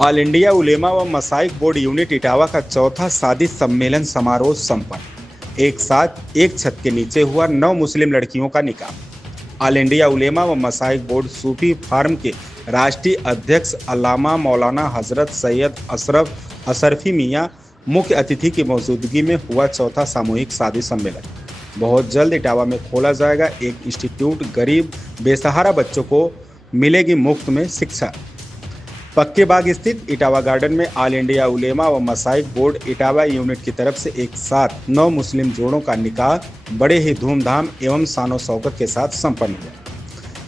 All India उलेमा व मसाइक board unit Etawah का चौथा शादी सम्मेलन समारोह संपन्न। एक साथ एक छत के नीचे हुआ 9 मुस्लिम लड़कियों का निकाह। ऑल इंडिया उलेमा व मसाइक बोर्ड सूफी फार्म के राष्ट्रीय अध्यक्ष अल्लामा मौलाना हजरत सैयद अशरफ अशरफी मियाँ मुख्य अतिथि की मौजूदगी में हुआ चौथा सामूहिक शादी सम्मेलन बहुत जल्द इटावा में खोला जाएगा। एक इंस्टीट्यूट गरीब बेसहारा बच्चों को मिलेगी मुफ्त में शिक्षा। पक्के बाग स्थित इटावा गार्डन में ऑल इंडिया उलेमा व मसाइक बोर्ड इटावा यूनिट की तरफ से एक साथ 9 मुस्लिम जोड़ों का निकाह बड़े ही धूमधाम एवं शानो शौकत के साथ संपन्न हुआ।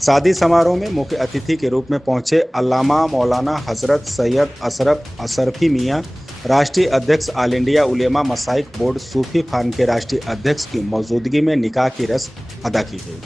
शादी समारोह में मुख्य अतिथि के रूप में पहुंचे अल्लामा मौलाना हजरत सैयद अशरफ अशरफी मियाँ राष्ट्रीय अध्यक्ष ऑल इंडिया उलेमा मसाइक बोर्ड सूफी फार्म के राष्ट्रीय अध्यक्ष की मौजूदगी में निकाह की रस्म अदा की गई।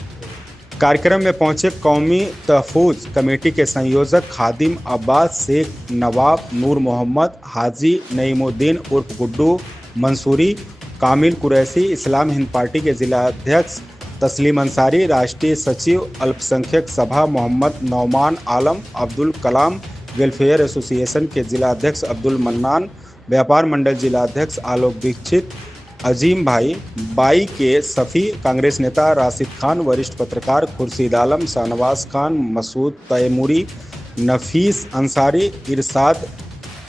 कार्यक्रम में पहुंचे कौमी तहफूज कमेटी के संयोजक खादिम अब्बास शेख, नवाब नूर मोहम्मद, हाजी नईमुद्दीन उर्फ गुड्डू मंसूरी, कामिल कुरैशी, इस्लाम हिंद पार्टी के जिला अध्यक्ष तस्लीम अंसारी, राष्ट्रीय सचिव अल्पसंख्यक सभा मोहम्मद नौमान आलम, अब्दुल कलाम वेलफेयर एसोसिएशन के जिला अध्यक्ष अब्दुल मन्नान, व्यापार मंडल जिला अध्यक्ष आलोक दीक्षित, अजीम भाई बाई के सफ़ी, कांग्रेस नेता राशिद खान, वरिष्ठ पत्रकार खुर्शीद आलम, शाहनवाज खान, मसूद तैमूरी, नफीस अंसारी, इरशाद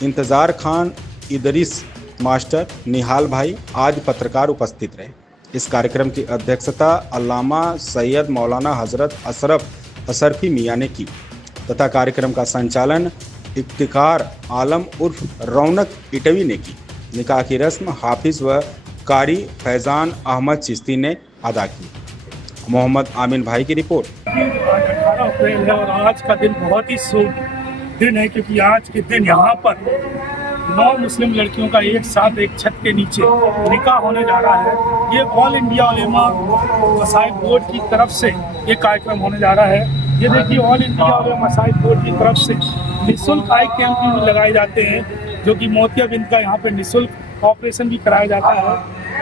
इंतज़ार खान, इदरिस मास्टर, निहाल भाई आदि पत्रकार उपस्थित रहे। इस कार्यक्रम की अध्यक्षता अल्लामा सैयद मौलाना हजरत अशरफ अशरफी मियाँ ने की तथा कार्यक्रम का संचालन इफ्तिकार आलम उर्फ रौनक इटवी ने की। निकाह की रस्म हाफिज व कारी फैज़ान अहमद चिश्ती ने अदा की। मोहम्मद आमिन भाई की रिपोर्ट। आज 18 अप्रैल है और आज का दिन बहुत ही शुभ दिन है, क्योंकि आज के दिन यहाँ पर 9 मुस्लिम लड़कियों का एक साथ एक छत के नीचे निकाह होने जा रहा है। ये ऑल इंडिया उलेमा मसाइक बोर्ड की तरफ से ये कार्यक्रम होने जा रहा है। ये देखिए, ऑल इंडिया उलेमा मसाइक बोर्ड की तरफ से निःशुल्क आई कैंप भी लगाए जाते हैं, जो कि मोतियाबिंद का यहाँ पे निःशुल्क ऑपरेशन भी कराया जाता है।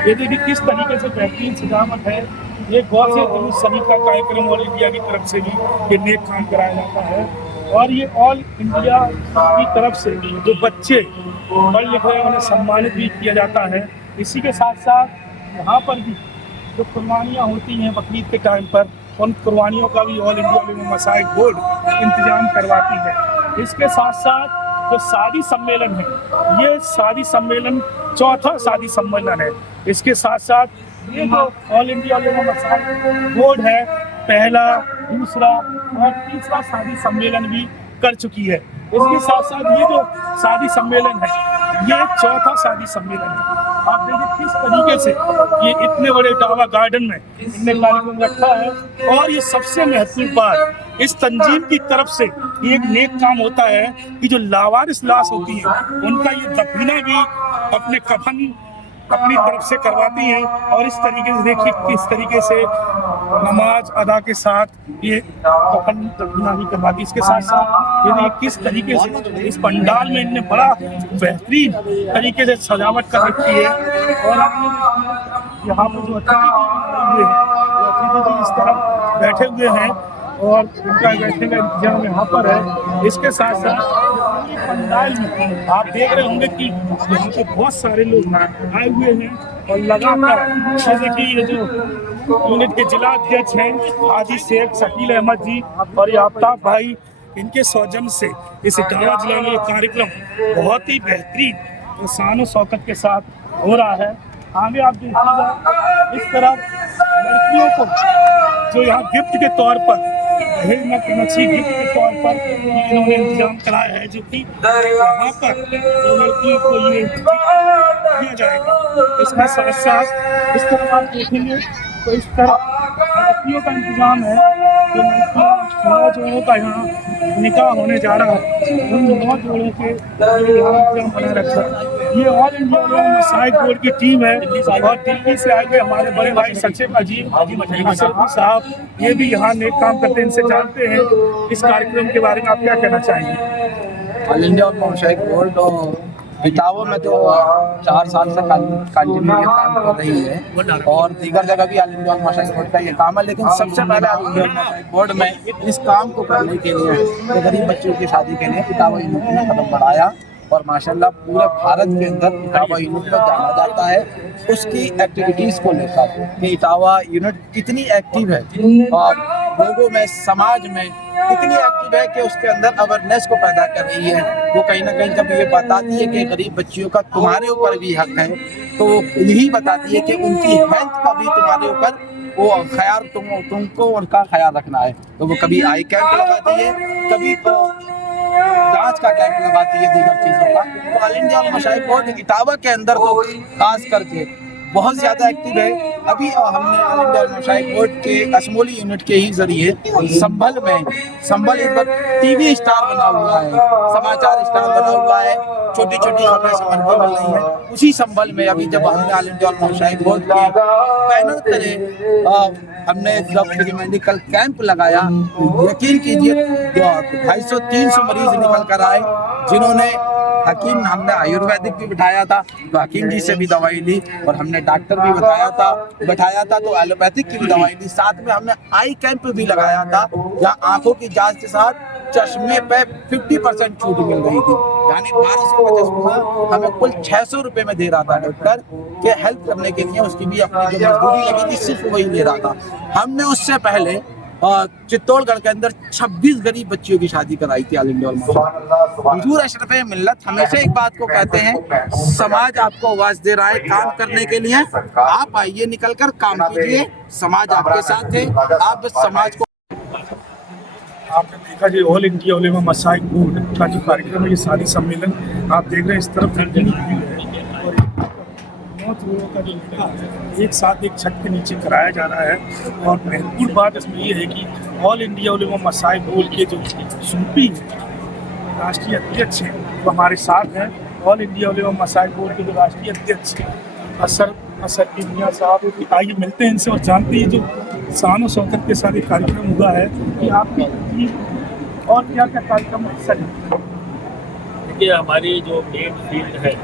ये देखिए किस तरीके से बेहतरीन सजावट है। ये गौ से दुरूद शरीफ का कार्यक्रम ऑल इंडिया की तरफ से भी ये नेक काम कराया जाता है। और ये ऑल इंडिया की तरफ से जो बच्चे पढ़ लिख रहे हैं उन्हें सम्मानित भी किया जाता है। इसी के साथ साथ यहाँ पर भी जो कुर्बानियाँ होती हैं बकरीद के टाइम पर, उन कुर्बानियों का भी ऑल इंडिया उलेमा मसाइक बोर्ड इंतजाम करवाती है। इसके साथ साथ जो शादी सम्मेलन है, ये शादी सम्मेलन चौथा शादी सम्मेलन है। इसके साथ साथ ये जो ऑल इंडिया उलेमा मसाइक बोर्ड है, पहला, दूसरा और तीसरा शादी सम्मेलन भी कर चुकी है। इसके साथ साथ ये जो शादी सम्मेलन है, ये चौथा शादी सम्मेलन है। आप देखिए किस तरीके से ये इतने बड़े इटावा गार्डन में इनने कार्यक्रम रखा है। और ये सबसे महत्वपूर्ण बात, इस तंजीम की तरफ से ये एक नेक काम होता है कि जो लावारिस लाश होती है उनका ये दफना भी अपने कफन अपनी तरफ से करवाती हैं। और इस तरीके से देखिए किस तरीके से नमाज अदा के साथ ये कफन दफना भी करवाती है। इसके साथ साथ ये देखिए किस तरीके से इस पंडाल में इनने बड़ा बेहतरीन तरीके से सजावट कर रखी है। और यहाँ पर जो अतिथि जी इस तरफ बैठे हुए हैं और उनका बैठने का इंतजाम यहाँ पर है। इसके साथ साथ पंडाल में आप देख रहे होंगे कि यहाँ पे बहुत सारे लोग आए हुए हैं और लगातार, जैसे कि ये जो यूनिट के जिला अध्यक्ष हैं हाजी शेख शकील अहमद जी और ये आफ्ताब भाई, इनके सौजन्य से इस इटावा जिला में ये कार्यक्रम बहुत ही बेहतरीन और शान और शौकत के साथ हो रहा है। आगे आप देखिएगा इस तरफ लड़कियों को जो यहाँ गिफ्ट के तौर पर नक्शी गिफ्ट के तौर पर इन्होंने इंतजाम कराया है, जो कि यहाँ पर लड़कियों को ये दिया जाएगा। इसके साथ साथ इस तरफ आप देखेंगे तो इस तरह लड़कियों का इंतजाम है। जो लड़कियों जोड़ों का यहाँ निकाह होने जा रहा है, उन 9 जोड़ों के यहाँ इंतजाम बना रखा है। ये ऑल इंडिया उलेमा मसाइक बोर्ड की टीम है और दिल्ली से आए हुए हमारे बड़े भाई सचिव अजीम अशरफी साहब, ये भी यहाँ नेक काम करते हैं, इनसे जानते हैं इस कार्यक्रम के बारे में आप क्या कहना चाहेंगे। ऑल इंडिया उलेमा मसाइक बोर्ड और इटावा में तो 4 साल से कंटिन्यू ये काम कर रही है और दीगर जगह भी ऑल इंडिया मशाइख बोर्ड का ये काम है, लेकिन सबसे पहले ऑल इंडिया मशाइख बोर्ड में इस काम को करने के लिए गरीब बच्चों की शादी के लिए इटावा यूनिट ने कदम बढ़ाया और माशाल्लाह पूरे भारत के अंदर इटावा यूनिट को जाना जाता है उसकी एक्टिविटीज़ को लेकर कि इटावा यूनिट कितनी एक्टिव है और लोगों में, समाज में इतनी एक्टिव है कि उसके अंदर अवेयरनेस को पैदा कर रही है। वो कहीं ना कहीं जब ये बताती है कि गरीब बच्चियों का तुम्हारे ऊपर भी हक है, तो यही बताती है कि उनकी हेल्थ का भी तुम्हारे ऊपर वो ख्याल तुमको उनका ख्याल रखना है। तो वो कभी आई कैंप लगाती है, कभी तो जांच का कैंप लगाती है, दीगर चीज़ों का। तो ऑल इंडिया मशाइख बोर्ड इटावा के अंदर तो खास करके बहुत ज़्यादा एक्टिव है। अभी हमने ऑल इंडिया मशाइख बोर्ड के असमोली यूनिट के ही जरिए संभल इस बार टीवी स्टार बना हुआ है, समाचार स्टार बना हुआ है, छोटी छोटी खबरें समझ में मिल रही है। उसी संभल में अभी जब हमने ऑल इंडिया मशाइख बोर्ड के बैनर तले हमने जब फ्री मेडिकल कैंप लगाया, यकीन कीजिए 250-300 मरीज निकल कर आए, जिन्होंने हकीम, हमने आयुर्वेदिक भी बिठाया था तो हकीम जी से भी दवाई ली और हमने डॉक्टर भी बैठाया था तो एलोपैथिक की भी दवाई ली। साथ में हमने आई कैंप भी लगाया था जहाँ आंखों की जांच के साथ चश्मे पे 50% छूट मिल रही थी, यानी 1200 का चश्मा हमें कुल 600 रुपये में दे रहा था डॉक्टर के हेल्प करने के लिए। उसकी भी अपनी जो मजदूरी लगी थी सिर्फ वही ले रहा था। हमने उससे पहले चित्तौड़गढ़ के अंदर 26 गरीब बच्चियों की शादी कराई थी ऑल इंडिया में। हुजूर अशरफ मिल्लत हमेशा एक बात को कहते हैं, समाज आपको आवाज दे रहा है काम करने के लिए, आप आइए निकल कर काम कीजिए, समाज आपके साथ है, आप बस समाज को। आपने देखा जी ऑल इंडिया उलेमा मशाइख बोर्ड का जो कार्यक्रम है, ये शादी सम्मेलन आप देख रहे हैं, इस तरफ कितनी भीड़ है और 9 लोगों का जो निकाह है एक साथ एक छत के नीचे कराया जा रहा है। और महत्वपूर्ण बात इसमें ये है कि ऑल इंडिया उलेमा मशाइख बोर्ड के जो सूफी राष्ट्रीय अध्यक्ष हैं वो हमारे साथ हैं। ऑल इंडिया उलेमा मशाइख बोर्ड के जो राष्ट्रीय अध्यक्ष असर मियां साहब, आइए मिलते हैं इनसे और जानते हैं जो शान शौकत के साथ एक कार्यक्रम हुआ है कि आपकी तरजीह और क्या क्या कार्यक्रम अक्सर है। देखिए, हमारी जो मेन फील्ड है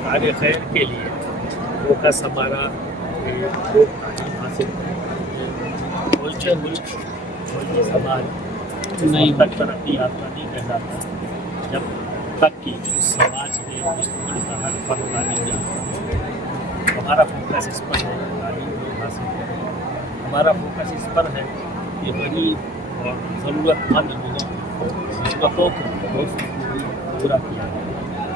कार्य खैर के लिए फोकस हमारा लोग तालीम हासिल उलझे मुल्क और समाज नई तक तरक्की यात्रा नहीं कर जाता जब तक कि उस समाज में मुश्किल का हर फल तालीम नहीं। हमारा फोकस इस पर है तालीम लोग हासिल करें, हमारा फोकस इस पर है कि गरीब और ज़रूरतमंद लोगों ज़रूरतों को पूरा किया है।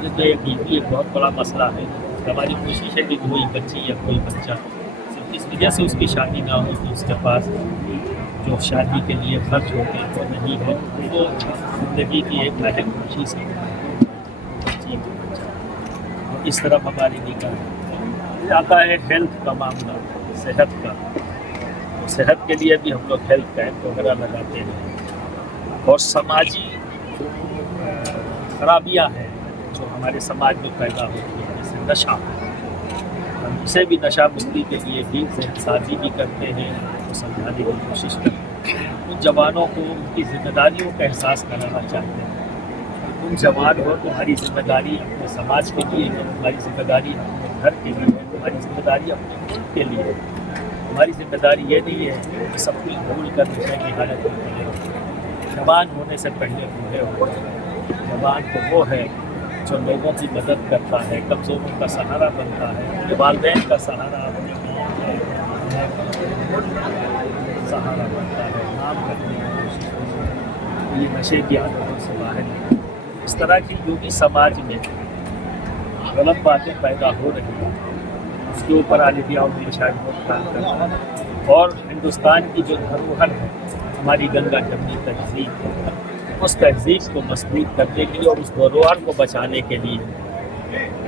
तो एक बहुत बड़ा मसला है। हमारी कोशिश है कि कोई बच्ची या कोई बच्चा सिर्फ इस वजह से उसकी शादी ना हो कि उसके पास जो शादी के लिए खर्च होते हैं वो नहीं है, वो ज़िंदगी की एक अहम खुशी से बच्ची को बच्चा। इस तरफ हमारी निगाह आता है हेल्थ का मामला, सेहत का। तो सेहत के लिए भी हम लोग हेल्थ कैंप वगैरह लगाते हैं। और समाजी खराबियाँ हैं जो हमारे समाज में पैदा होती है, जैसे नशा, हम उसे भी नशा मुक्ति के लिए भी साजी भी करते हैं, तो समझाने की कोशिश करते हैं। उन जवानों को उनकी जिम्मेदारियों का एहसास कराना चाहते हैं। तुम जवान हो, तुम्हारी जिम्मेदारी अपने समाज के लिए है, तुम्हारी जिम्मेदारी अपने घर के लिए है, तुम्हारी जिम्मेदारी अपने मुल्क के लिए है। हमारी जिम्मेदारी ये नहीं है कि सब कुछ भूल कर नशे की हालत में पड़े। जवान होने से पहले बूढ़े हो। जवान तो वो है जो लोगों की मदद करता है, कमज़ोरों का सहारा बनता है, अपने वालिदैन का सहारा, अपने सहारा बनता है, नाम करने की कोशिश करता है। ये नशे की आदतों से बाहर। इस तरह की जो भी समाज में गलत बातें पैदा हो रही हैं उसके ऊपर ऑल इंडिया मशाइख बोर्ड काम करता है। और हिंदुस्तान की जो धरोहर है हमारी गंगा जमनी तहजीब, उस तहजीब को मजबूत करने के लिए और उस धरोहर को बचाने के लिए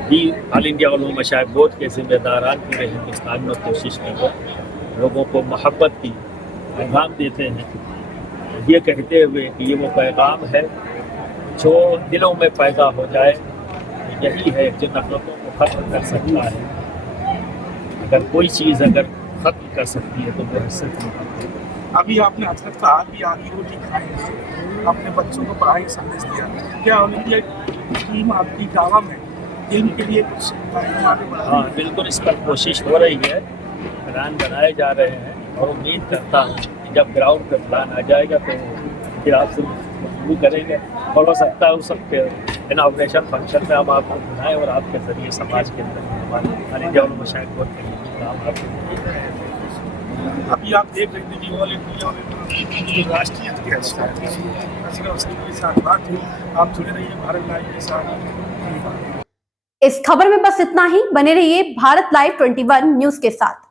भी ऑल इंडिया उलेमा मशाइख बोर्ड के ज़िम्मेदारान पूरे हिंदुस्तान में कोशिश कर लोगों को मोहब्बत की पैगाम देते हैं, ये कहते हुए कि ये वो पैगाम है जो दिलों में पैदा हो जाए, यही है जो नफरतों को ख़त्म कर सकता है। अगर कोई चीज़ अगर ख़त्म कर सकती है तो वो है सिर्फ मोहब्बत। अभी आपने हजरत कहा कि आधी रोटी खाएंगे, अपने बच्चों को पढ़ाई संदेश दिया। क्या ऑल इंडिया टीम आपकी दावा में इल्म के लिए कुछ कार्यक्रम आगे बढ़ा? हाँ बिल्कुल, इस पर कोशिश हो रही है, प्लान बनाए जा रहे हैं और उम्मीद करता हूँ कि जब ग्राउंड पर प्लान आ जाएगा तो फिर आपसे शुरू करेंगे और हो सकता है उस सबके इनॉग्रेशन फंक्शन में हम आपको बुलाएं और आपके जरिए समाज के अंदर हमारे ऑल इंडिया उलमा मशाइख बोर्ड के काम आपको। अभी आप देख रहे थे कि ऑल इंडिया जो राष्ट्रीय अध्यक्ष के साथ बात हुई। आप जुड़े रहिए भारत लाइव के साथ। इस खबर में बस इतना ही। बने रहिए भारत लाइव 21 न्यूज के साथ।